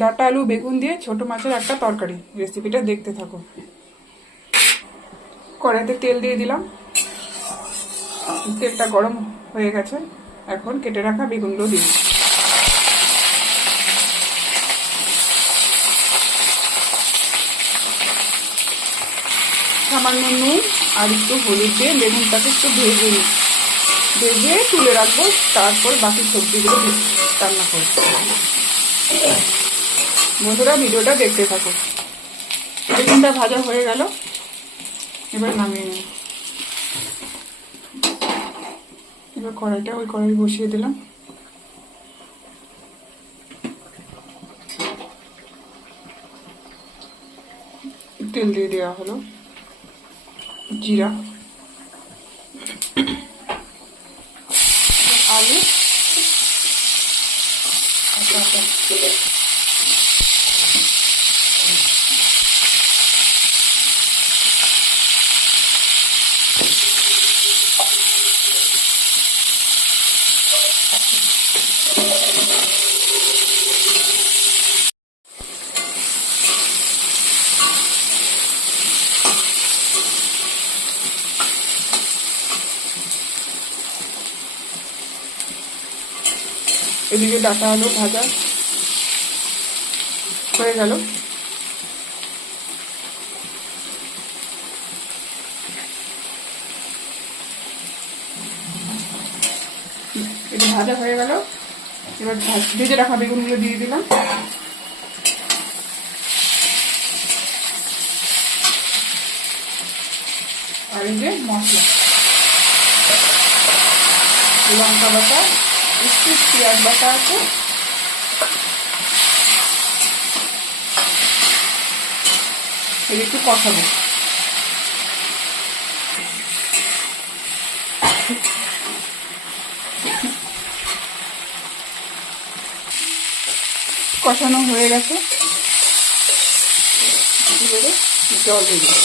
ডাঁটা আলু বেগুন দিয়ে ছোট মাছের একটা তরকারি। রেসিপিটা দেখতে থাকো। কড়াইতে তেল দিয়ে দিলাম, তেলটা গরম হয়ে গেছে। এখন কেটে রাখা বেগুনগুলো দিই। সামান্য নুন আর একটু হলুদ দিয়ে বেগুনটাকে একটু ভেজে তুলে রাখবো। তারপর বাকি সবজিগুলো রান্না করবো। বন্ধুরা, ভিডিওটা দেখতে থাকো। বেগুনটা ভাজা হয়ে গেল, এবার নামিয়ে নিই। এবার কড়াই বসিয়ে দিলাম। তেল দিয়ে দেওয়া হলো, জিরা, আলু, এদিকে ডাঁটা আলু ভাজা হয়ে গেল। এটা ভাজা হয়ে গেল, এবার ভেজে রাখা বেগুনগুলো দিয়ে দিলাম। আর এই যে মশলা, লঙ্কা বাটা, একটু পেঁয়াজ বাটা আছে, এর একটু কষাবো। কষানো হয়ে গেছে, এবারে জল দিয়ে দেবো।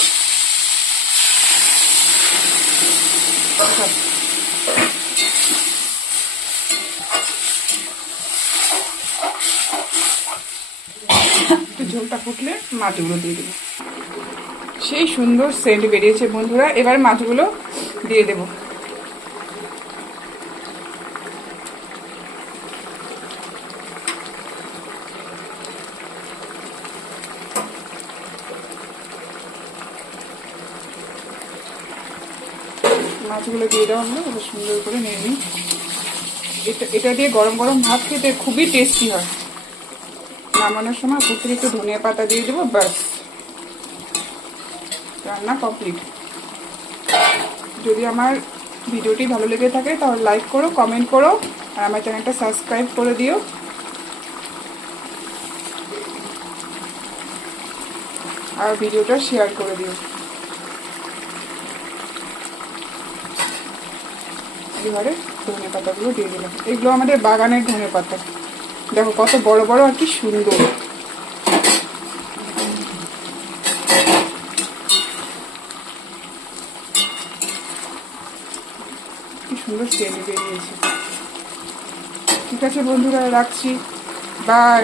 একটু ঝোলটা ফুটলে মাছগুলো দিয়ে দেবো। সেই সুন্দর সেন্ট বেরিয়েছে বন্ধুরা। এবার মাছগুলো দিয়ে দেবো। মাছগুলো দিয়ে দেওয়া হলো, এবার সুন্দর করে নিয়ে নিই। এটা দিয়ে গরম গরম ভাত খেতে খুবই টেস্টি হয়। নামানোর সময় উপর থেকে একটু ধনিয়া পাতা দিয়ে দেবো, ব্যাস রান্না কমপ্লিট। যদি আমার ভিডিওটি ভালো লেগে থাকে তাহলে লাইক করো, কমেন্ট করো, আর আমার চ্যানেলটা সাবস্ক্রাইব করে দিও। আর ভিডিওটা শেয়ার করে দিও। এবারে ধনে পাতাগুলো দিয়ে দিলাম। এগুলো আমাদের বাগানের ধনে পাতা, দেখো কত বড় বড় আর কি সুন্দর। কি সুন্দর সেন্ট বেরিয়েছে। ঠিক আছে বন্ধুরা, রাখছি, বাই।